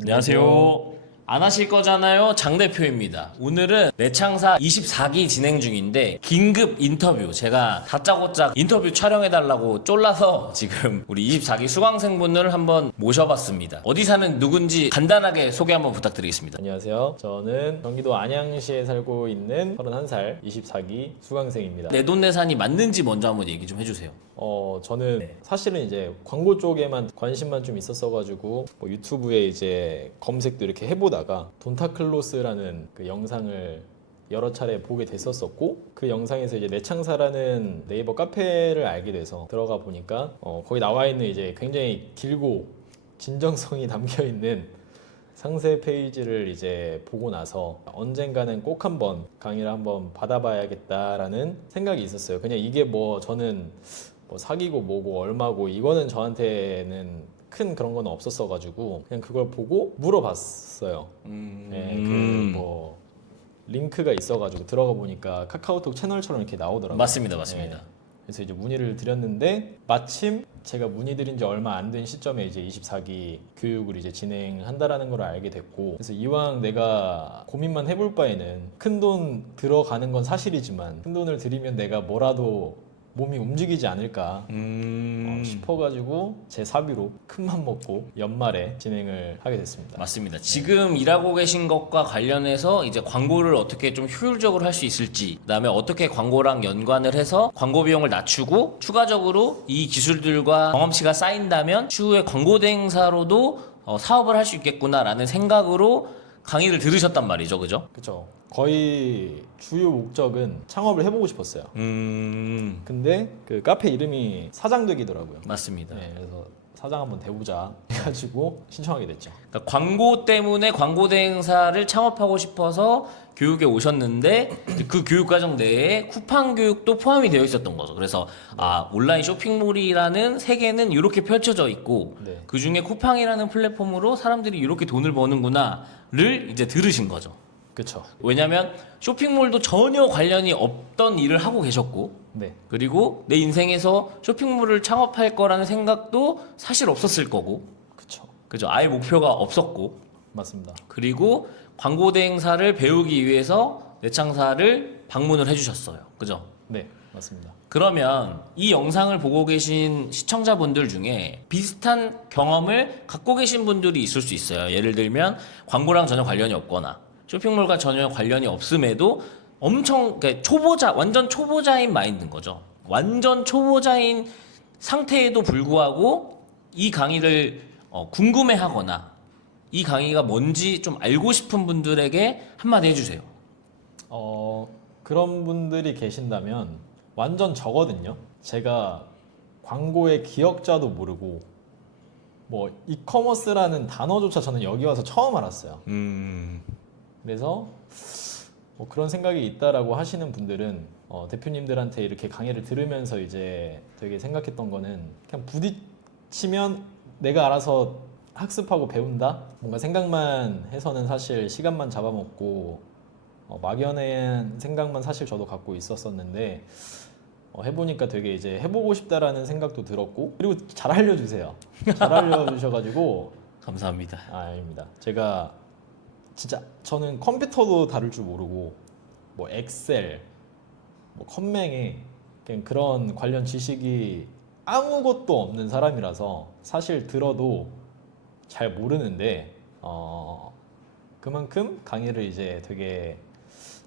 안녕하세요. 안 하실 거잖아요. 장 대표입니다. 오늘은 내창사 24기 진행 중인데 긴급 인터뷰, 제가 다짜고짜 인터뷰 촬영해달라고 쫄라서 지금 우리 24기 수강생분을 한번 모셔봤습니다. 어디 사는 누군지 간단하게 소개 한번 부탁드리겠습니다. 안녕하세요. 저는 경기도 안양시에 살고 있는 31살 24기 수강생입니다. 내돈내산이 맞는지 먼저 한번 얘기 좀 해주세요. 저는 사실은 이제 광고 쪽에만 관심만 좀 있었어가지고 뭐 유튜브에 이제 검색도 이렇게 해보다가 돈타클로스라는 그 영상을 여러 차례 보게 됐었었고, 그 영상에서 이제 내창사라는 네이버 카페를 알게 돼서 들어가 보니까 거기 나와 있는 이제 굉장히 길고 진정성이 담겨 있는 상세 페이지를 이제 보고 나서 언젠가는 꼭 한번 강의를 한번 받아봐야겠다라는 생각이 있었어요. 그냥 이게 뭐 저는 뭐 사기고 뭐고 얼마고 이거는 저한테는 큰 그런 건 없었어가지고 그냥 그걸 보고 물어봤어요. 네, 그 뭐 링크가 있어가지고 들어가 보니까 카카오톡 채널처럼 이렇게 나오더라고요. 맞습니다. 네. 그래서 이제 문의를 드렸는데 마침 제가 문의드린 지 얼마 안 된 시점에 이제 24기 교육을 이제 진행한다라는 걸 알게 됐고, 그래서 이왕 내가 고민만 해볼 바에는 큰 돈 들어가는 건 사실이지만 큰 돈을 들이면 내가 뭐라도 몸이 움직이지 않을까 싶어가지고 제 사비로 큰맘 먹고 연말에 진행을 하게 됐습니다. 맞습니다. 지금 일하고 계신 것과 관련해서 이제 광고를 어떻게 좀 효율적으로 할 수 있을지, 그다음에 어떻게 광고랑 연관을 해서 광고 비용을 낮추고 추가적으로 이 기술들과 경험치가 쌓인다면 추후에 광고 대행사로도 사업을 할 수 있겠구나라는 생각으로 강의를 들으셨단 말이죠, 그죠? 그렇죠. 거의 주요 목적은 창업을 해보고 싶었어요. 근데 그 카페 이름이 사장되기더라고요. 맞습니다. 네, 그래서 사장 한번 돼보자 해가지고 신청하게 됐죠. 그러니까 광고 때문에 광고 대행사를 창업하고 싶어서 교육에 오셨는데 그 교육 과정 내에 쿠팡 교육도 포함이 되어 있었던 거죠. 그래서 온라인 쇼핑몰이라는 세계는 이렇게 펼쳐져 있고 네. 그 중에 쿠팡이라는 플랫폼으로 사람들이 이렇게 돈을 버는구나를 이제 들으신 거죠. 그렇죠. 왜냐면 쇼핑몰도 전혀 관련이 없던 일을 하고 계셨고, 네, 그리고 내 인생에서 쇼핑몰을 창업할 거라는 생각도 사실 없었을 거고, 그렇죠. 그죠? 아예 목표가 없었고, 맞습니다. 그리고 광고 대행사를 배우기 위해서 내창사를 방문을 해주셨어요. 그죠? 네, 맞습니다. 그러면 이 영상을 보고 계신 시청자분들 중에 비슷한 경험을 갖고 계신 분들이 있을 수 있어요. 예를 들면 광고랑 전혀 관련이 없거나 쇼핑몰과 전혀 관련이 없음에도 엄청, 그러니까 초보자, 완전 초보자인 마인드인 거죠. 완전 초보자인 상태에도 불구하고 이 강의를 궁금해하거나 이 강의가 뭔지 좀 알고 싶은 분들에게 한마디 해주세요. 그런 분들이 계신다면 완전 저거든요. 제가 광고의 기억자도 모르고 뭐 이커머스라는 단어조차 저는 여기 와서 처음 알았어요. 그래서 뭐 그런 생각이 있다라고 하시는 분들은 대표님들한테 이렇게 강의를 들으면서 이제 되게 생각했던 거는 그냥 부딪히면 내가 알아서 학습하고 배운다? 뭔가 생각만 해서는 사실 시간만 잡아먹고 막연한 생각만 사실 저도 갖고 있었었는데 해보니까 되게 이제 해보고 싶다라는 생각도 들었고, 그리고 잘 알려주세요. 잘 알려주셔가지고 감사합니다. 아닙니다. 제가 진짜 저는 컴퓨터도 다룰 줄 모르고 뭐 엑셀, 뭐 컴맹에 그냥 그런 관련 지식이 아무것도 없는 사람이라서 사실 들어도 잘 모르는데 그만큼 강의를 이제 되게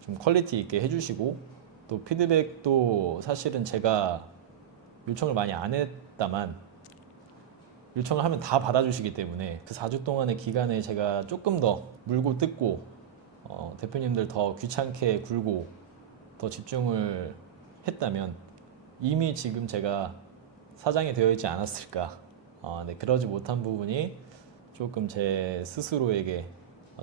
좀 퀄리티 있게 해주시고, 또 피드백도 사실은 제가 요청을 많이 안 했다만 요청을 하면 다 받아주시기 때문에 그 4주 동안의 기간에 제가 조금 더 물고 뜯고 대표님들 더 귀찮게 굴고 더 집중을 했다면 이미 지금 제가 사장이 되어 있지 않았을까. 네, 그러지 못한 부분이 조금 제 스스로에게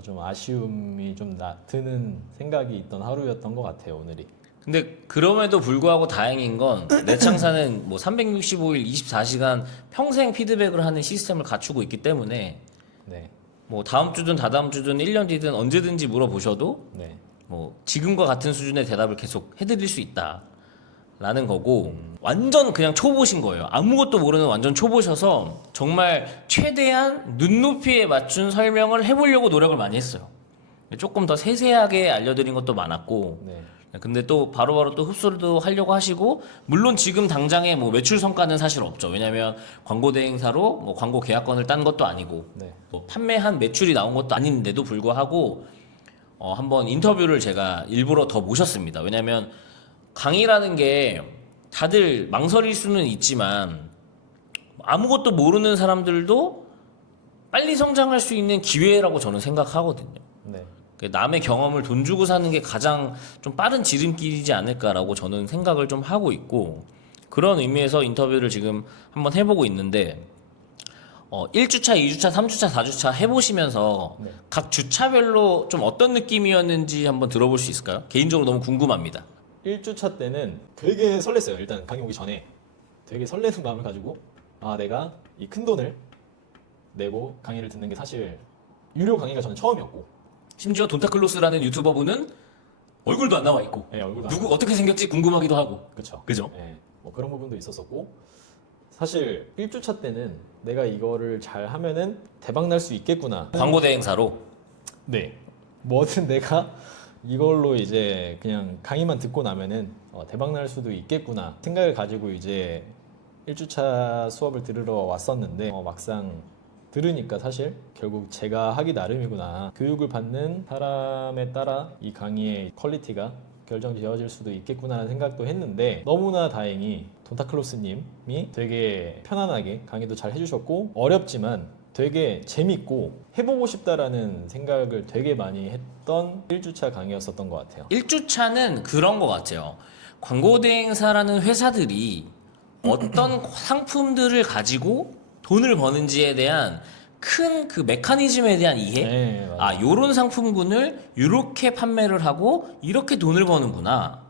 좀 아쉬움이 좀 드는 생각이 있던 하루였던 것 같아요, 오늘이. 근데 그럼에도 불구하고 다행인 건 내창사는 뭐 365일 24시간 평생 피드백을 하는 시스템을 갖추고 있기 때문에 네, 뭐 다음 주든 다다음 주든 1년 뒤든 언제든지 물어보셔도 네, 뭐 지금과 같은 수준의 대답을 계속 해드릴 수 있다. 라는 거고 완전 그냥 초보신 거예요. 아무것도 모르는 완전 초보셔서 정말 최대한 눈높이에 맞춘 설명을 해보려고 노력을 많이 했어요. 조금 더 세세하게 알려드린 것도 많았고 네. 근데 또 바로바로 또 흡수도 하려고 하시고 물론 지금 당장의 뭐 매출 성과는 사실 없죠. 왜냐면 광고 대행사로 뭐 광고 계약권을 딴 것도 아니고 네. 뭐 판매한 매출이 나온 것도 아닌데도 불구하고 한번 인터뷰를 제가 일부러 더 모셨습니다. 왜냐면 강의라는 게 다들 망설일 수는 있지만 아무것도 모르는 사람들도 빨리 성장할 수 있는 기회라고 저는 생각하거든요. 네. 남의 경험을 돈 주고 사는 게 가장 좀 빠른 지름길이지 않을까라고 저는 생각을 좀 하고 있고 그런 의미에서 인터뷰를 지금 한번 해보고 있는데 1주차, 2주차, 3주차, 4주차 해보시면서 네. 각 주차별로 좀 어떤 느낌이었는지 한번 들어볼 수 있을까요? 개인적으로 너무 궁금합니다. 1주차 때는 되게 설렜어요. 일단 강의 오기 전에 되게 설레는 마음을 가지고 내가 이 큰 돈을 내고 강의를 듣는 게 사실 유료 강의가 저는 처음이었고 심지어 돈타클로스라는 유튜버분은 얼굴도 안 나와 있고 네, 얼굴도 누구 어떻게 생겼지 궁금하기도 하고 그쵸. 그죠? 네, 뭐 그런 부분도 있었었고 사실 1주차 때는 내가 이거를 잘 하면은 대박 날 수 있겠구나. 광고 대행사로 네. 뭐든 내가 이걸로 이제 그냥 강의만 듣고 나면은 대박 날 수도 있겠구나 생각을 가지고 이제 1주차 수업을 들으러 왔었는데 막상 들으니까 사실 결국 제가 하기 나름이구나. 교육을 받는 사람에 따라 이 강의의 퀄리티가 결정지어질 수도 있겠구나라는 생각도 했는데 너무나 다행히 돈타클로스님이 되게 편안하게 강의도 잘 해주셨고 어렵지만 되게 재밌고 해보고 싶다라는 생각을 되게 많이 했던 1주차 강의였었던 것 같아요. 1주차는 그런 것 같아요. 광고 대행사라는 회사들이 어떤 상품들을 가지고 돈을 버는지에 대한 큰 그 메커니즘에 대한 이해? 네, 맞아요. 요런 상품군을 이렇게 판매를 하고 이렇게 돈을 버는구나.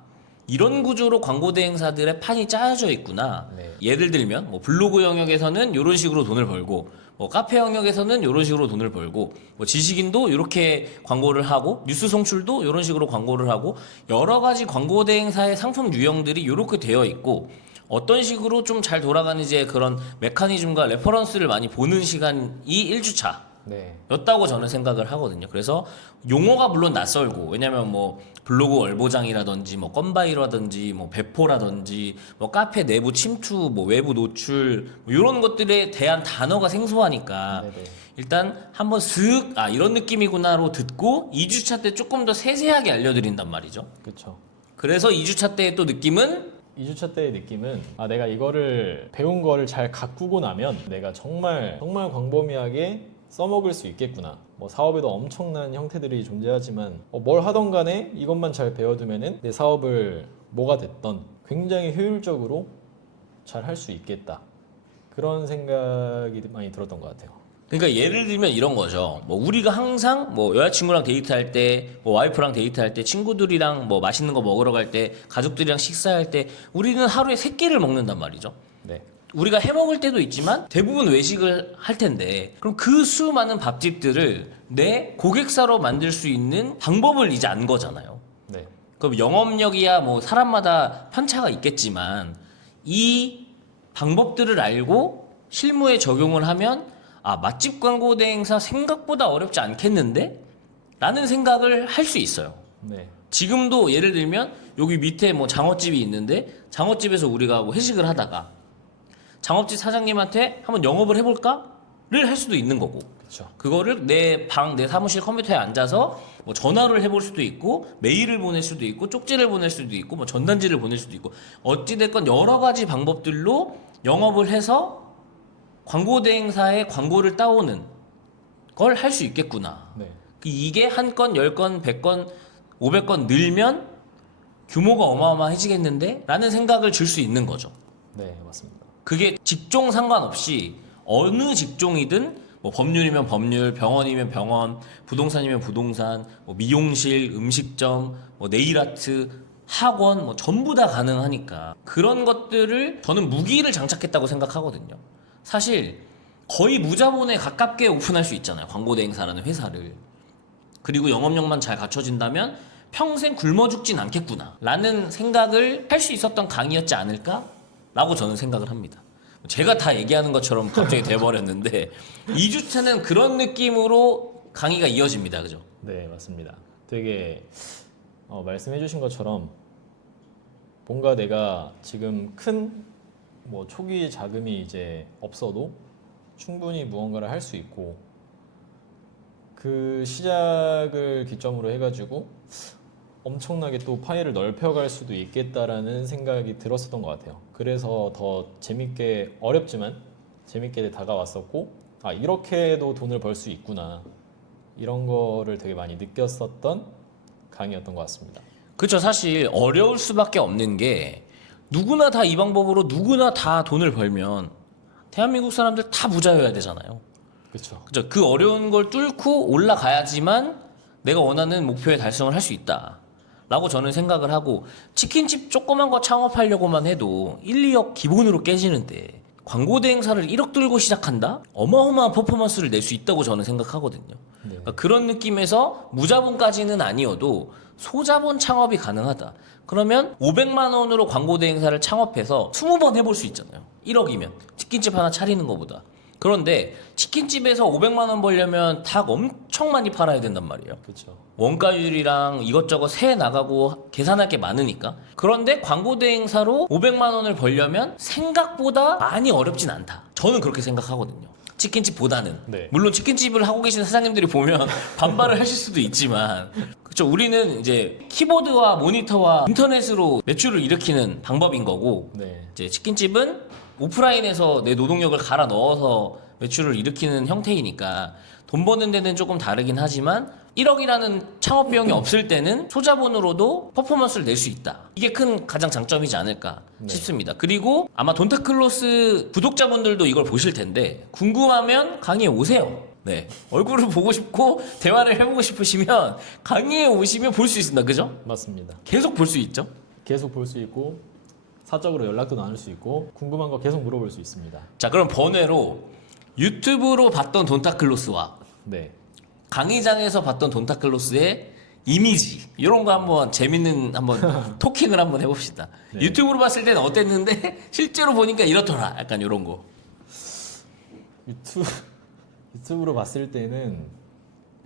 이런 구조로 광고 대행사들의 판이 짜여져 있구나. 네. 예를 들면 뭐 블로그 영역에서는 이런 식으로 돈을 벌고 뭐 카페 영역에서는 이런 식으로 돈을 벌고 뭐 지식인도 이렇게 광고를 하고 뉴스 송출도 이런 식으로 광고를 하고 여러 가지 광고 대행사의 상품 유형들이 이렇게 되어 있고 어떤 식으로 좀 잘 돌아가는지의 그런 메커니즘과 레퍼런스를 많이 보는 시간이 1주차 네. 였다고 저는 생각을 하거든요. 그래서 용어가 물론 낯설고 왜냐면 뭐 블로그 월보장이라든지 뭐 건바이라든지 뭐 배포라든지 뭐 카페 내부 침투 뭐 외부 노출 뭐 이런 것들에 대한 단어가 생소하니까 네네. 일단 한번 슥 이런 느낌이구나로 듣고 2주차 때 조금 더 세세하게 알려드린단 말이죠. 그렇죠. 그래서 2주차 때의 또 느낌은 2주차 때의 느낌은 내가 이거를 배운 거를 잘 가꾸고 나면 내가 정말 광범위하게 써먹을 수 있겠구나. 뭐 사업에도 엄청난 형태들이 존재하지만 뭘 하던 간에 이것만 잘 배워두면은 내 사업을 뭐가 됐던 굉장히 효율적으로 잘 할 수 있겠다. 그런 생각이 많이 들었던 것 같아요. 그러니까 예를 들면 이런 거죠. 뭐 우리가 항상 뭐 여자친구랑 데이트할 때, 뭐 와이프랑 데이트할 때, 친구들이랑 뭐 맛있는 거 먹으러 갈 때, 가족들이랑 식사할 때 우리는 하루에 3끼를 먹는단 말이죠. 네. 우리가 해 먹을 때도 있지만 대부분 외식을 할 텐데 그럼 그 수많은 밥집들을 내 고객사로 만들 수 있는 방법을 이제 안 거잖아요. 네. 그럼 영업력이야 뭐 사람마다 편차가 있겠지만 이 방법들을 알고 실무에 적용을 하면 맛집 광고 대행사 생각보다 어렵지 않겠는데? 라는 생각을 할 수 있어요. 네. 지금도 예를 들면 여기 밑에 뭐 장어집이 있는데 장어집에서 우리가 뭐 회식을 하다가 장어집 사장님한테 한번 영업을 해볼까?를 할 수도 있는 거고 그렇죠. 그거를 내 사무실 컴퓨터에 앉아서 뭐 전화를 해볼 수도 있고 메일을 보낼 수도 있고 쪽지를 보낼 수도 있고 뭐 전단지를 보낼 수도 있고 어찌됐건 여러 가지 방법들로 영업을 해서 광고 대행사에 광고를 따오는 걸 할 수 있겠구나. 네. 이게 한 건, 10건, 100건, 500건 늘면 규모가 어마어마해지겠는데? 라는 생각을 줄 수 있는 거죠. 네, 맞습니다. 그게 직종 상관없이 어느 직종이든 뭐 법률이면 법률, 병원이면 병원, 부동산이면 부동산, 뭐 미용실, 음식점, 뭐 네일아트, 학원 뭐 전부 다 가능하니까 그런 것들을 저는 무기를 장착했다고 생각하거든요. 사실 거의 무자본에 가깝게 오픈할 수 있잖아요. 광고 대행사라는 회사를. 그리고 영업력만 잘 갖춰진다면 평생 굶어 죽진 않겠구나 라는 생각을 할 수 있었던 강의였지 않을까? 라고 저는 생각을 합니다. 제가 다 얘기하는 것처럼 갑자기 돼버렸는데 2주차는 그런 느낌으로 강의가 이어집니다. 그죠? 네, 맞습니다. 되게 말씀해주신 것처럼 뭔가 내가 지금 큰 뭐 초기 자금이 이제 없어도 충분히 무언가를 할 수 있고 그 시작을 기점으로 해가지고 엄청나게 또 파일을 넓혀갈 수도 있겠다라는 생각이 들었었던 것 같아요. 그래서 더 재밌게 어렵지만 재밌게 다가왔었고 아 이렇게도 돈을 벌 수 있구나 이런 거를 되게 많이 느꼈었던 강의였던 것 같습니다. 그렇죠. 사실 어려울 수밖에 없는 게 누구나 다 이 방법으로 누구나 다 돈을 벌면 대한민국 사람들 다 부자여야 되잖아요. 그렇죠. 그죠? 그 어려운 걸 뚫고 올라가야지만 내가 원하는 목표에 달성을 할 수 있다. 라고 저는 생각을 하고 치킨집 조그만 거 창업하려고만 해도 1, 2억 기본으로 깨지는데 광고 대행사를 1억 들고 시작한다? 어마어마한 퍼포먼스를 낼 수 있다고 저는 생각하거든요. 네. 그러니까 그런 느낌에서 무자본까지는 아니어도 소자본 창업이 가능하다. 그러면 500만 원으로 광고 대행사를 창업해서 20번 해볼 수 있잖아요. 1억이면 치킨집 하나 차리는 것보다. 그런데 치킨집에서 500만 원 벌려면 닭 엄청 많이 팔아야 된단 말이에요. 그렇죠. 원가율이랑 이것저것 세 나가고 계산할 게 많으니까. 그런데 광고 대행사로 500만 원을 벌려면 생각보다 많이 어렵진 않다. 저는 그렇게 생각하거든요. 치킨집보다는. 네. 물론 치킨집을 하고 계신 사장님들이 보면 반발을 하실 수도 있지만 그렇죠. 우리는 이제 키보드와 모니터와 인터넷으로 매출을 일으키는 방법인 거고 네. 이제 치킨집은 오프라인에서 내 노동력을 갈아 넣어서 매출을 일으키는 형태이니까 돈 버는 데는 조금 다르긴 하지만 1억이라는 창업 비용이 없을 때는 소자본으로도 퍼포먼스를 낼 수 있다. 이게 큰 가장 장점이지 않을까 네. 싶습니다. 그리고 아마 돈타클로스 구독자분들도 이걸 보실 텐데 궁금하면 강의에 오세요. 네. 얼굴을 보고 싶고 대화를 해보고 싶으시면 강의에 오시면 볼 수 있습니다. 그죠? 맞습니다. 계속 볼 수 있죠? 계속 볼 수 있고 사적으로 연락도 나눌 수 있고 궁금한 거 계속 물어볼 수 있습니다. 자, 그럼 번외로 유튜브로 봤던 돈타클로스와 네. 강의장에서 봤던 돈타클로스의 이미지 이런 거 한번 재밌는 한번 토킹을 한번 해봅시다. 네. 유튜브로 봤을 때는 어땠는데 실제로 보니까 이렇더라. 약간 이런 거. 유튜브로 봤을 때는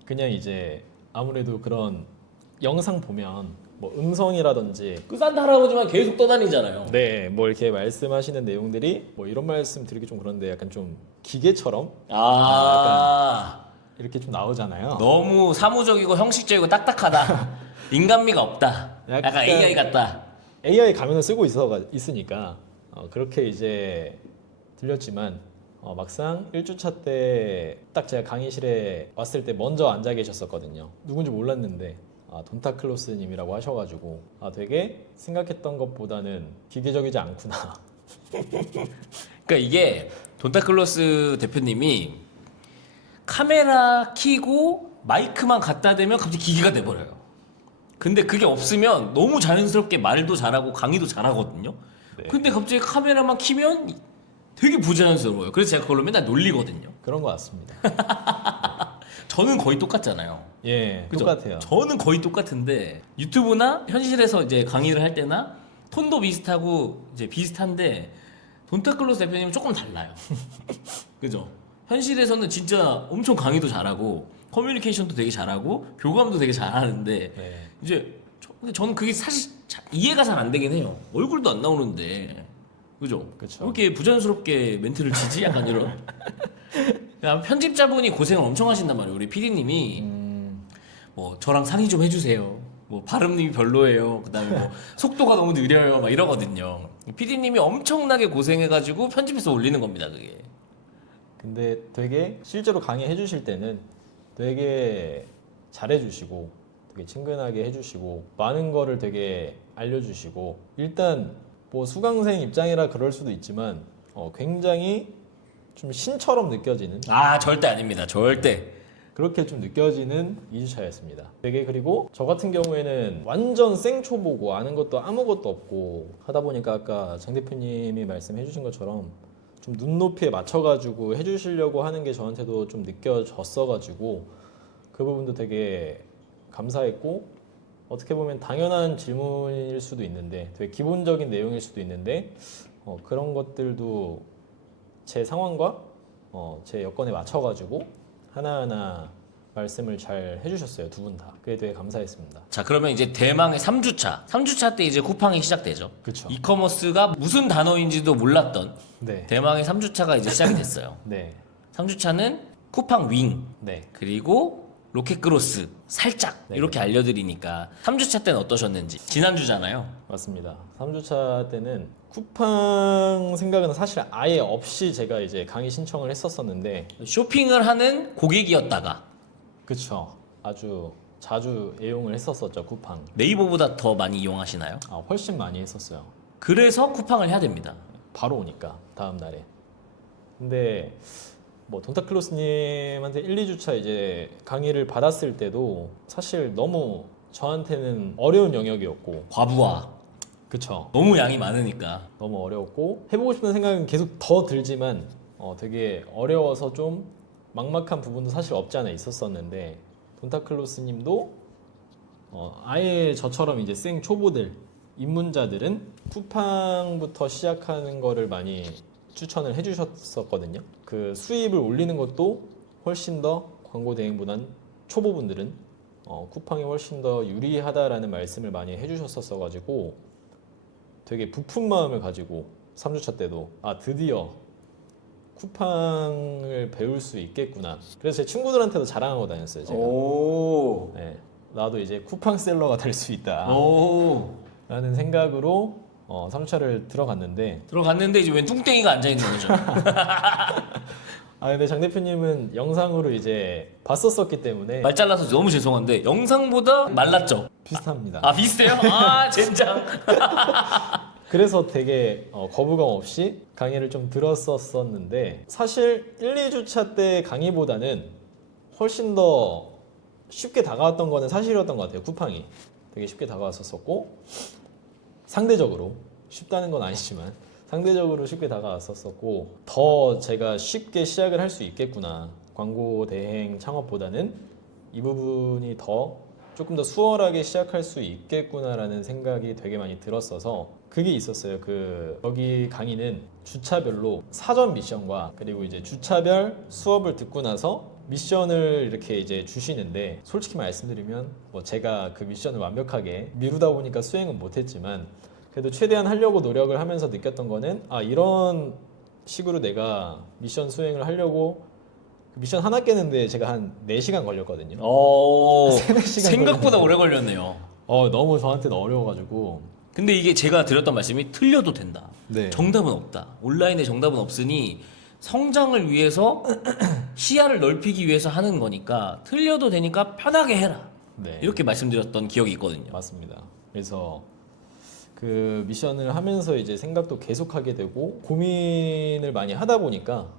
그냥 이제 아무래도 그런 영상 보면 뭐 음성이라든지 그 산타 할아버지만 계속 떠다니잖아요. 네, 뭐 이렇게 말씀하시는 내용들이 뭐 이런 말씀 드리기 좀 그런데 약간 좀 기계처럼 이렇게 좀 나오잖아요. 너무 사무적이고 형식적이고 딱딱하다. 인간미가 없다. 약간 약간 AI 같다. AI 가면을 쓰고 있으니까 그렇게 이제 들렸지만 막상 1주차 때 딱 제가 강의실에 왔을 때 먼저 앉아 계셨었거든요. 누군지 몰랐는데 돈타클로스님이라고 하셔가지고 되게 생각했던 것보다는 기계적이지 않구나. 그러니까 이게 돈타클로스 대표님이 카메라 켜고 마이크만 갖다 대면 갑자기 기계가 돼버려요. 근데 그게 없으면 너무 자연스럽게 말도 잘하고 강의도 잘하거든요. 네. 근데 갑자기 카메라만 켜면 되게 부자연스러워요. 그래서 제가 그걸로 맨날 놀리거든요. 그런 것 같습니다. 저는 거의 똑같잖아요. 예, 그죠? 똑같아요. 저는 거의 똑같은데 유튜브나 현실에서 이제 강의를 할 때나 톤도 비슷하고 이제 비슷한데 돈타클로스 대표님은 조금 달라요. 그죠? 현실에서는 진짜 엄청 강의도 잘하고 커뮤니케이션도 되게 잘하고 교감도 되게 잘하는데 네. 이제 근데 저는 그게 사실 이해가 잘 안 되긴 해요. 얼굴도 안 나오는데 그죠? 그쵸. 왜 이렇게 부자연스럽게 멘트를 치지? 약간 이런. 그냥 편집자분이 고생을 엄청 하신단 말이에요. 우리 PD님이 뭐 저랑 상의 좀 해주세요. 뭐 발음이 별로예요. 그다음에 뭐 속도가 너무 느려요. 막 이러거든요. PD님이 엄청나게 고생해가지고 편집해서 올리는 겁니다. 그게. 근데 되게 실제로 강의해 주실 때는 되게 잘해 주시고 되게 친근하게 해 주시고 많은 거를 되게 알려주시고 일단 뭐 수강생 입장이라 그럴 수도 있지만 굉장히 좀 신처럼 느껴지는 아 절대 아닙니다. 절대. 그렇게 좀 느껴지는 2주차였습니다. 되게 그리고 저 같은 경우에는 완전 생초보고 아는 것도 아무것도 없고 하다 보니까 아까 장 대표님이 말씀해 주신 것처럼 좀 눈높이에 맞춰가지고 해주시려고 하는 게 저한테도 좀 느껴졌어가지고 그 부분도 되게 감사했고 어떻게 보면 당연한 질문일 수도 있는데 되게 기본적인 내용일 수도 있는데 그런 것들도 제 상황과 제 여건에 맞춰가지고 하나하나 말씀을 잘 해주셨어요. 두 분 다. 그게 되게 감사했습니다. 자, 그러면 이제 대망의 3주차. 3주차 때 이제 쿠팡이 시작되죠. 그쵸. 이커머스가 무슨 단어인지도 몰랐던 네. 대망의 3주차가 이제 시작이 됐어요. 네. 3주차는 쿠팡 윙, 네. 그리고 로켓크로스 살짝 네. 이렇게 알려드리니까 3주차 때는 어떠셨는지. 지난주잖아요. 맞습니다. 3주차 때는 쿠팡 생각은 사실 아예 없이 제가 이제 강의 신청을 했었었는데 쇼핑을 하는 고객이었다가 그쵸. 아주 자주 애용을 했었었죠. 쿠팡. 네이버보다 더 많이 이용하시나요? 훨씬 많이 했었어요. 그래서 쿠팡을 해야 됩니다. 바로 오니까 다음 날에. 근데 뭐 돈타클로스님한테 1, 2주차 이제 강의를 받았을 때도 사실 너무 저한테는 어려운 영역이었고 과부하. 그쵸. 너무 양이 많으니까. 너무 어려웠고 해보고 싶은 생각은 계속 더 들지만 되게 어려워서 좀 막막한 부분도 사실 없지 않아 있었었는데 돈타클로스님도 아예 저처럼 이제 생 초보들 입문자들은 쿠팡부터 시작하는 거를 많이 추천을 해주셨었거든요. 그 수입을 올리는 것도 훨씬 더 광고 대행보단 초보분들은 쿠팡이 훨씬 더 유리하다라는 말씀을 많이 해주셨었어가지고 되게 부푼 마음을 가지고 3주차 때도 드디어 쿠팡을 배울 수 있겠구나. 그래서 제 친구들한테도 자랑하고 다녔어요. 제가. 오. 네, 나도 이제 쿠팡 셀러가 될 수 있다. 오. 라는 생각으로 3주차를 들어갔는데 들어갔는데 이제 웬 뚱땡이가 앉아 있는 거죠. 근데 장 대표님은 영상으로 이제 봤었었기 때문에 말 잘라서 너무 죄송한데 영상보다 말랐죠. 비슷합니다. 아 비슷해요? 아 젠장. 그래서 되게 거부감 없이 강의를 좀 들었었는데 사실 1, 2주차 때 강의보다는 훨씬 더 쉽게 다가왔던 거는 사실이었던 것 같아요. 쿠팡이 되게 쉽게 다가왔었고 상대적으로 쉽다는 건 아니지만 상대적으로 쉽게 다가왔었고 더 제가 쉽게 시작을 할 수 있겠구나. 광고 대행 창업보다는 이 부분이 조금 더 수월하게 시작할 수 있겠구나라는 생각이 되게 많이 들었어서 그게 있었어요. 여기 강의는 주차별로 사전 미션과 그리고 이제 주차별 수업을 듣고 나서 미션을 이렇게 이제 주시는데 솔직히 말씀드리면 뭐 제가 그 미션을 완벽하게 미루다 보니까 수행은 못했지만 그래도 최대한 하려고 노력을 하면서 느꼈던 거는 이런 식으로 내가 미션 수행을 하려고 미션 하나 깨는데 제가 한 4시간 걸렸거든요. 오. 3-4시간 생각보다 걸렸는데 오래 걸렸네요. 너무 저한테는 어려워가지고 근데 이게 제가 드렸던 말씀이 틀려도 된다. 네. 정답은 없다. 온라인에 정답은 없으니 성장을 위해서 시야를 넓히기 위해서 하는 거니까 틀려도 되니까 편하게 해라. 네. 이렇게 말씀드렸던 기억이 있거든요. 맞습니다. 그래서 그 미션을 하면서 이제 생각도 계속하게 되고 고민을 많이 하다 보니까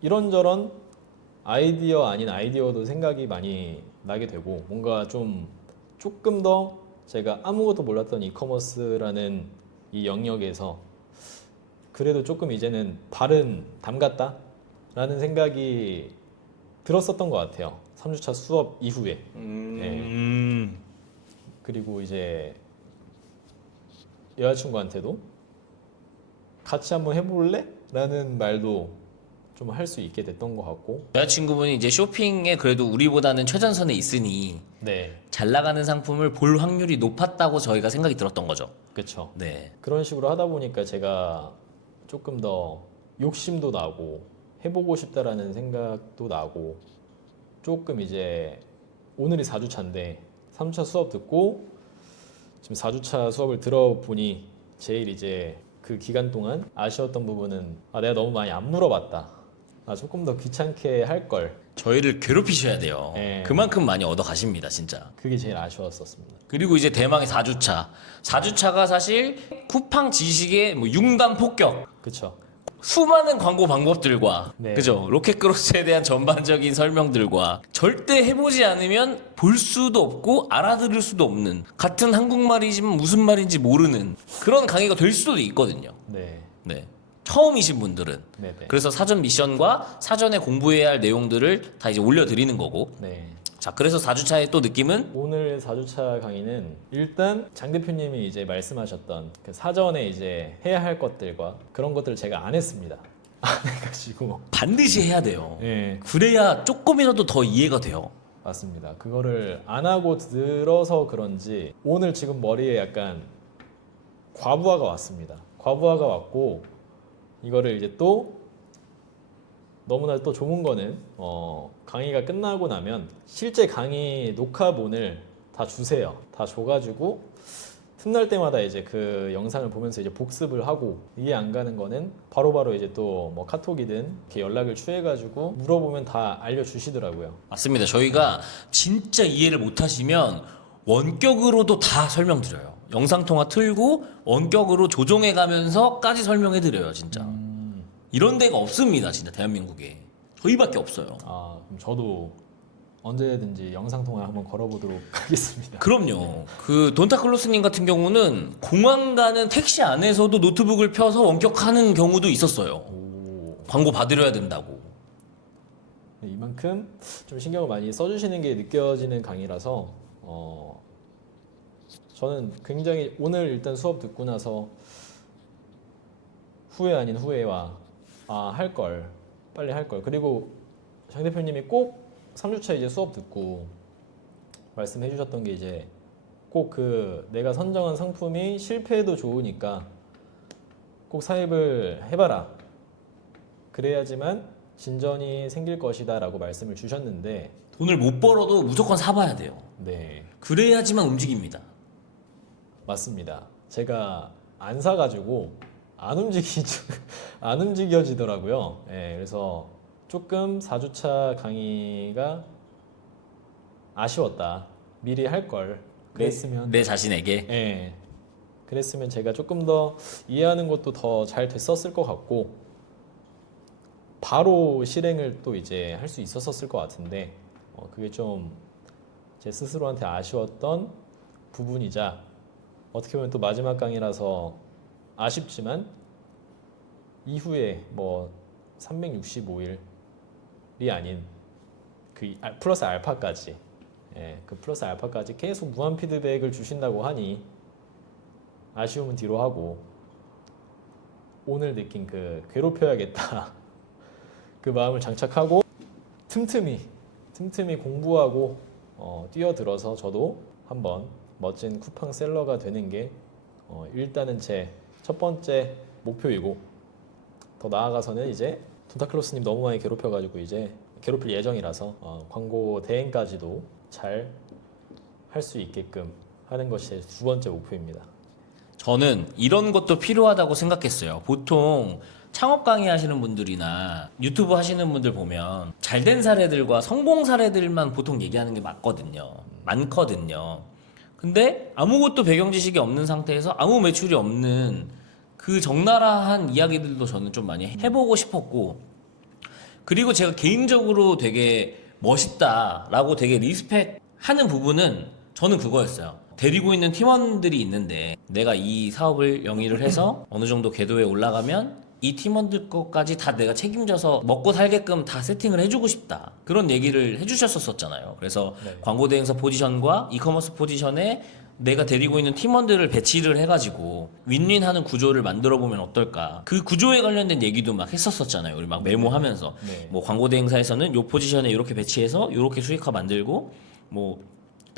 이런저런 아이디어 아닌 아이디어도 생각이 많이 나게 되고 뭔가 조금 더 제가 아무것도 몰랐던 이커머스라는 이 영역에서 그래도 조금 이제는 발은 담갔다라는 생각이 들었었던 것 같아요. 3주차 수업 이후에. 네. 그리고 이제 여자친구한테도 같이 한번 해볼래? 라는 말도 좀 할 수 있게 됐던 것 같고 여자친구분이 이제 쇼핑에 그래도 우리보다는 최전선에 있으니 네, 잘 나가는 상품을 볼 확률이 높았다고 저희가 생각이 들었던 거죠. 그렇죠. 네. 그런 식으로 하다 보니까 제가 조금 더 욕심도 나고 해보고 싶다라는 생각도 나고 조금 이제 오늘이 4주차인데 3주차 수업 듣고 지금 4주차 수업을 들어보니 제일 이제 그 기간 동안 아쉬웠던 부분은 내가 너무 많이 안 물어봤다. 조금 더 귀찮게 할 걸. 저희를 괴롭히셔야 돼요. 네. 그만큼 많이 얻어 가십니다, 진짜. 그게 제일 아쉬웠었습니다. 그리고 이제 대망의 4주차. 4주차가 사실 쿠팡 지식의 뭐 융단 폭격. 그렇죠. 수많은 광고 방법들과 네. 그죠? 로켓크로스에 대한 전반적인 설명들과 절대 해보지 않으면 볼 수도 없고 알아들을 수도 없는 같은 한국말이지만 무슨 말인지 모르는 그런 강의가 될 수도 있거든요. 네, 네. 처음이신 분들은 네, 네. 그래서 사전 미션과 사전에 공부해야 할 내용들을 다 이제 올려드리는 거고 네. 자, 그래서 4주차의 또 느낌은 오늘 4주차 강의는 일단 장 대표님이 이제 말씀하셨던 그 사전에 이제 해야 할 것들과 그런 것들을 제가 안 했습니다. 안 해가지고. 반드시 해야 돼요. 예, 그래야 조금이라도 더 이해가 돼요. 맞습니다. 그거를 안 하고 들어서 그런지 오늘 지금 머리에 약간 과부하가 왔습니다. 과부하가 왔고 이거를 이제 또 너무나 또 좋은 거는 강의가 끝나고 나면 실제 강의 녹화본을 다 주세요. 다 줘가지고 틈날 때마다 이제 그 영상을 보면서 이제 복습을 하고 이해 안 가는 거는 바로바로 이제 또 뭐 카톡이든 이렇게 연락을 취해가지고 물어보면 다 알려주시더라고요. 맞습니다. 저희가 진짜 이해를 못하시면 원격으로도 다 설명드려요. 영상통화 틀고 원격으로 조정해가면서까지 설명해드려요. 진짜. 이런 데가 없습니다. 진짜 대한민국에. 저희밖에 없어요. 아, 그럼 저도 언제든지 영상 통화 한번 걸어보도록 하겠습니다. 그럼요. 그 돈타클로스님 같은 경우는 공항 가는 택시 안에서도 노트북을 펴서 원격하는 경우도 있었어요. 오, 광고 받으려야 된다고. 네, 이만큼 좀 신경을 많이 써주시는 게 느껴지는 강의라서 저는 굉장히 오늘 일단 수업 듣고 나서 후회 아닌 후회와 할 걸, 빨리 할 걸. 그리고 장 대표님이 꼭 3주차 이제 수업 듣고 말씀해 주셨던 게 이제 꼭 그 내가 선정한 상품이 실패해도 좋으니까 꼭 사입을 해봐라. 그래야지만 진전이 생길 것이다 라고 말씀을 주셨는데 돈을 못 벌어도 무조건 사봐야 돼요. 네, 그래야지만 움직입니다. 맞습니다. 제가 안 사가지고 안 움직여지더라고요. 예, 그래서 조금 4주차 강의가 아쉬웠다. 미리 할 걸. 그랬으면 내 자신에게. 예, 그랬으면 제가 조금 더 이해하는 것도 더 잘 됐었을 것 같고 바로 실행을 또 이제 할 수 있었을 것 같은데 그게 좀 제 스스로한테 아쉬웠던 부분이자 어떻게 보면 또 마지막 강의라서 아쉽지만 이후에 뭐 365일이 아닌 그 플러스 알파까지 그 플러스 알파까지 계속 무한 피드백을 주신다고 하니 아쉬움은 뒤로 하고 오늘 느낀 그 괴롭혀야겠다 그 마음을 장착하고 틈틈이 공부하고 뛰어들어서 저도 한번 멋진 쿠팡 셀러가 되는 게 일단은 제 첫 번째 목표이고 더 나아가서는 이제 돈타클로스님 너무 많이 괴롭혀가지고 이제 괴롭힐 예정이라서 광고 대행까지도 잘 할 수 있게끔 하는 것이 제 두 번째 목표입니다. 저는 이런 것도 필요하다고 생각했어요. 보통 창업 강의 하시는 분들이나 유튜브 하시는 분들 보면 잘된 사례들과 성공 사례들만 보통 얘기하는 게 많거든요. 근데 아무것도 배경 지식이 없는 상태에서 아무 매출이 없는 그 적나라한 이야기들도 저는 좀 많이 해보고 싶었고, 그리고 제가 개인적으로 되게 멋있다라고 되게 리스펙 하는 부분은 저는 그거였어요. 데리고 있는 팀원들이 있는데 내가 이 사업을 영위를 해서 어느 정도 궤도에 올라가면 이 팀원들 것까지 다 내가 책임져서 먹고 살게끔 다 세팅을 해주고 싶다. 그런 얘기를 해주셨었잖아요. 그래서 네. 광고 대행사 포지션과 이커머스 포지션에 내가 데리고 있는 팀원들을 배치를 해가지고 윈윈하는 구조를 만들어 보면 어떨까. 그 구조에 관련된 얘기도 막 했었잖아요. 우리 막 메모하면서 네. 뭐 광고 대행사에서는 요 포지션에 이렇게 배치해서 요렇게 수익화 만들고, 뭐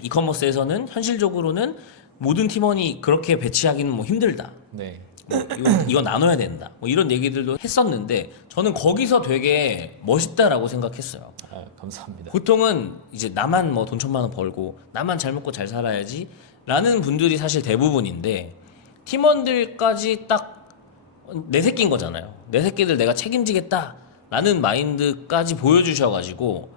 이커머스에서는 현실적으로는 모든 팀원이 그렇게 배치하기는 뭐 힘들다. 네. 뭐 이거 나눠야 된다. 뭐 이런 얘기들도 했었는데 저는 거기서 되게 멋있다라고 생각했어요. 감사합니다. 보통은 이제 나만 뭐 돈 1,000만 원 벌고 나만 잘 먹고 잘 살아야지 라는 분들이 사실 대부분인데, 팀원들까지 딱 내 새끼인 거잖아요. 내 새끼들 내가 책임지겠다 라는 마인드까지 보여주셔가지고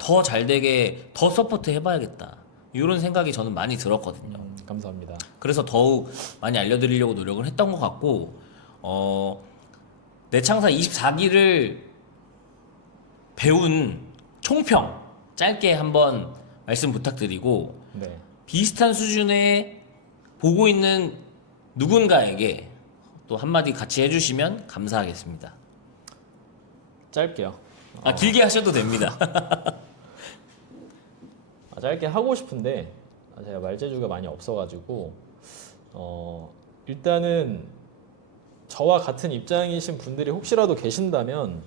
더 잘 되게 더 서포트 해봐야겠다 이런 생각이 저는 많이 들었거든요. 감사합니다. 그래서 더욱 많이 알려드리려고 노력을 했던 것 같고, 내창사 24기를 배운 총평 짧게 한번 말씀 부탁드리고, 네. 비슷한 수준의 보고 있는 누군가에게 또 한마디 같이 해주시면 감사하겠습니다. 짧게요. 길게 하셔도 됩니다. 짧게 하고 싶은데 제가 말재주가 많이 없어가지고 일단은 저와 같은 입장이신 분들이 혹시라도 계신다면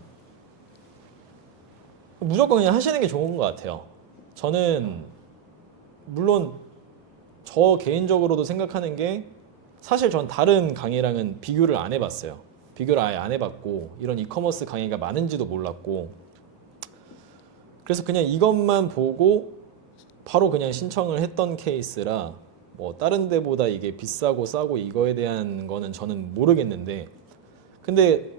무조건 그냥 하시는 게 좋은 것 같아요. 저는 물론 저 개인적으로도 생각하는 게 사실 전 다른 강의랑은 비교를 안 해봤어요. 비교를 아예 안 해봤고 이런 이커머스 강의가 많은지도 몰랐고 그래서 그냥 이것만 보고 바로 그냥 신청을 했던 케이스라 뭐 다른 데보다 이게 비싸고 싸고 이거에 대한 거는 저는 모르겠는데 근데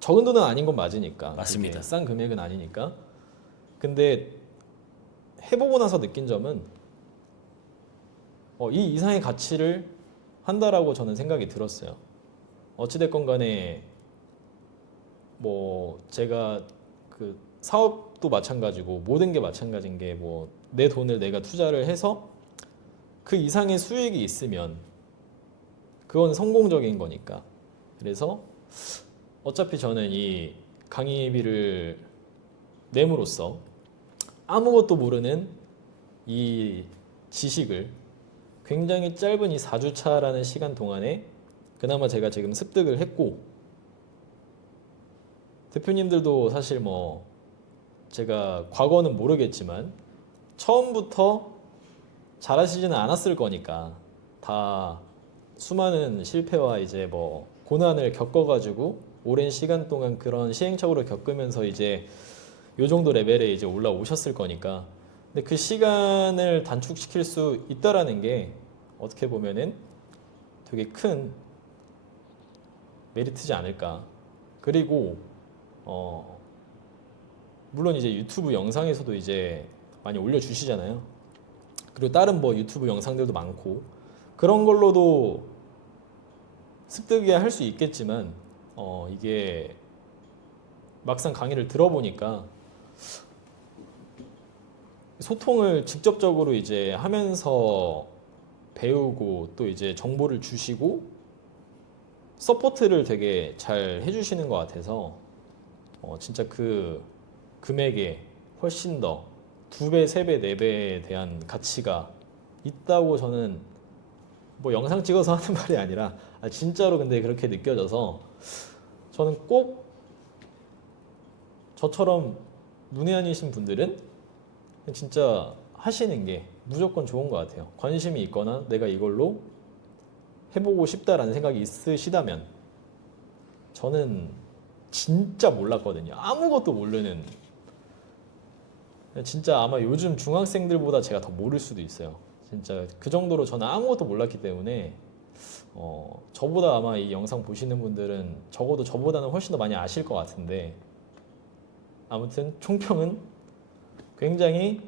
적은 돈은 아닌 건 맞으니까 맞습니다. 싼 금액은 아니니까 근데 해보고 나서 느낀 점은 이 이상의 가치를 한다라고 저는 생각이 들었어요. 어찌됐건 간에 뭐 제가 그 사업도 마찬가지고 모든 게 마찬가지인 게 뭐 내 돈을 내가 투자를 해서 그 이상의 수익이 있으면 그건 성공적인 거니까. 그래서 어차피 저는 이 강의비를 내므로써 아무것도 모르는 이 지식을 굉장히 짧은 이 4주차라는 시간 동안에 그나마 제가 지금 습득을 했고 대표님들도 사실 뭐 제가 과거는 모르겠지만 처음부터 잘하시지는 않았을 거니까 다 수많은 실패와 이제 뭐 고난을 겪어가지고 오랜 시간 동안 그런 시행착오를 겪으면서 이제 요 정도 레벨에 이제 올라오셨을 거니까 근데 그 시간을 단축시킬 수 있다라는 게 어떻게 보면은 되게 큰 메리트지 않을까. 그리고 물론 이제 유튜브 영상에서도 이제 많이 올려주시잖아요. 그리고 다른 뭐 유튜브 영상들도 많고 그런 걸로도 습득이 할 수 있겠지만 이게 막상 강의를 들어보니까 소통을 직접적으로 이제 하면서 배우고 또 이제 정보를 주시고 서포트를 되게 잘 해주시는 것 같아서 진짜 그 금액에 훨씬 더 2배, 3배, 4배에 대한 가치가 있다고 저는 뭐 영상 찍어서 하는 말이 아니라 진짜로 근데 그렇게 느껴져서 저는 꼭 저처럼 문외한이신 분들은 진짜 하시는 게 무조건 좋은 것 같아요. 관심이 있거나 내가 이걸로 해보고 싶다라는 생각이 있으시다면 저는 진짜 몰랐거든요. 아무것도 모르는 진짜 아마 요즘 중학생들보다 제가 더 모를 수도 있어요. 진짜 그 정도로 저는 아무것도 몰랐기 때문에 저보다 아마 이 영상 보시는 분들은 적어도 저보다는 훨씬 더 많이 아실 것 같은데 아무튼 총평은 굉장히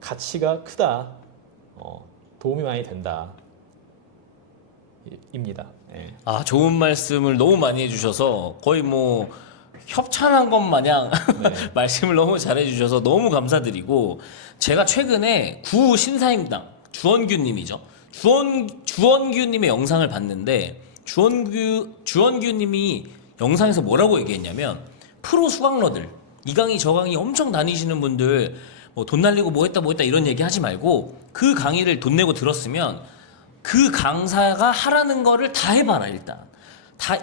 가치가 크다. 도움이 많이 된다. 입니다. 예. 아, 좋은 말씀을 너무 많이 해주셔서 거의 뭐 협찬한 것 마냥 네. 말씀을 너무 잘해주셔서 너무 감사드리고 제가 최근에 구 신사임당 주원규님이죠. 주원규님의 영상을 봤는데 주원규님이 영상에서 뭐라고 얘기했냐면 프로 수강러들 이 강의 저 강의 엄청 다니시는 분들 뭐 돈 날리고 뭐 했다 이런 얘기 하지 말고 그 강의를 돈 내고 들었으면 그 강사가 하라는 거를 다 해봐라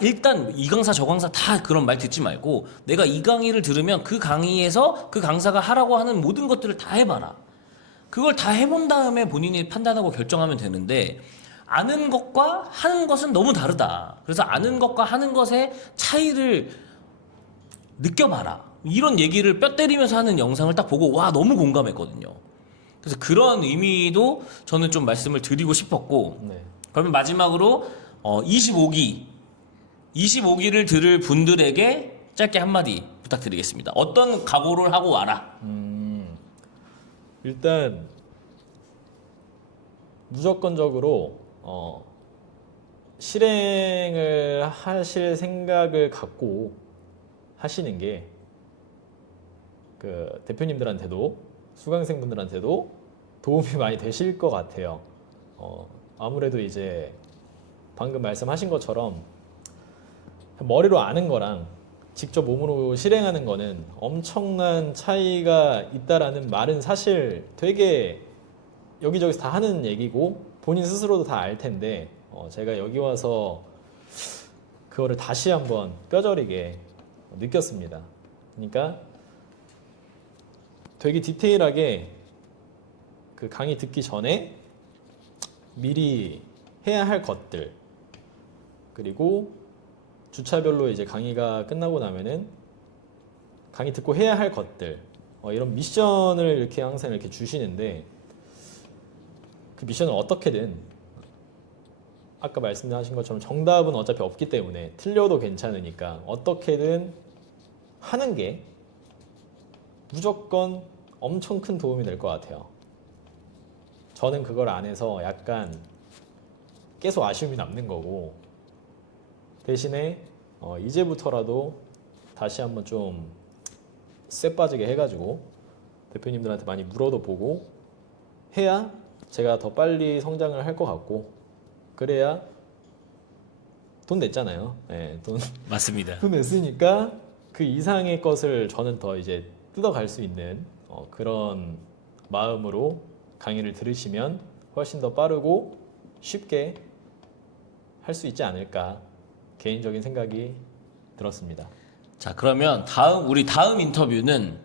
일단 이 강사 저 강사 다 그런 말 듣지 말고 내가 이 강의를 들으면 그 강의에서 그 강사가 하라고 하는 모든 것들을 다 해봐라. 그걸 다 해본 다음에 본인이 판단하고 결정하면 되는데 아는 것과 하는 것은 너무 다르다. 그래서 아는 것과 하는 것의 차이를 느껴봐라. 이런 얘기를 뼈 때리면서 하는 영상을 딱 보고 와 너무 공감했거든요. 그래서 그런 의미도 저는 좀 말씀을 드리고 싶었고 네. 그러면 마지막으로 25기를 들을 분들에게 짧게 한마디 부탁드리겠습니다. 어떤 각오를 하고 와라. 일단 무조건적으로 실행을 하실 생각을 갖고 하시는 게 그 대표님들한테도 수강생분들한테도 도움이 많이 되실 것 같아요. 아무래도 이제 방금 말씀하신 것처럼 머리로 아는 거랑 직접 몸으로 실행하는 거는 엄청난 차이가 있다라는 말은 사실 되게 여기저기서 다 하는 얘기고 본인 스스로도 다 알 텐데 제가 여기 와서 그거를 다시 한번 뼈저리게 느꼈습니다. 그러니까 되게 디테일하게 그 강의 듣기 전에 미리 해야 할 것들, 그리고 주차별로 이제 강의가 끝나고 나면은 강의 듣고 해야 할 것들, 이런 미션을 이렇게 항상 이렇게 주시는데, 그 미션을 어떻게든 아까 말씀하신 것처럼 정답은 어차피 없기 때문에 틀려도 괜찮으니까 어떻게든 하는 게 무조건 엄청 큰 도움이 될 것 같아요. 저는 그걸 안 해서 약간 계속 아쉬움이 남는 거고, 대신에 이제부터라도 다시 한번 좀 쇠 빠지게 해가지고 대표님들한테 많이 물어도 보고 해야 제가 더 빨리 성장을 할 것 같고, 그래야 돈 냈잖아요. 네, 맞습니다. 돈 냈으니까 그 이상의 것을 저는 더 이제 뜯어갈 수 있는 그런 마음으로 강의를 들으시면 훨씬 더 빠르고 쉽게 할 수 있지 않을까, 개인적인 생각이 들었습니다. 자, 그러면 우리 다음 인터뷰는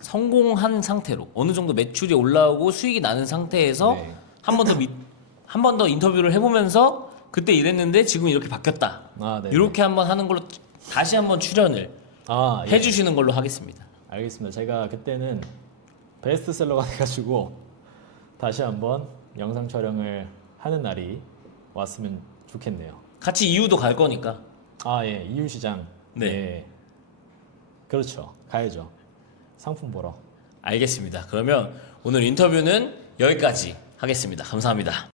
성공한 상태로 어느 정도 매출이 올라오고 수익이 나는 상태에서 네. 한 번 더 인터뷰를 해보면서 그때 이랬는데 지금 이렇게 바뀌었다. 네. 이렇게 한번 하는 걸로 다시 한번 출연을 예. 해주시는 걸로 하겠습니다. 알겠습니다. 제가 그때는 베스트셀러가 돼가지고 다시 한번 영상 촬영을 하는 날이 왔으면 좋겠네요. 같이 이유도 갈 거니까. 예. 이유시장. 네. 예. 그렇죠. 가야죠. 상품 보러. 알겠습니다. 그러면 오늘 인터뷰는 여기까지 하겠습니다. 감사합니다.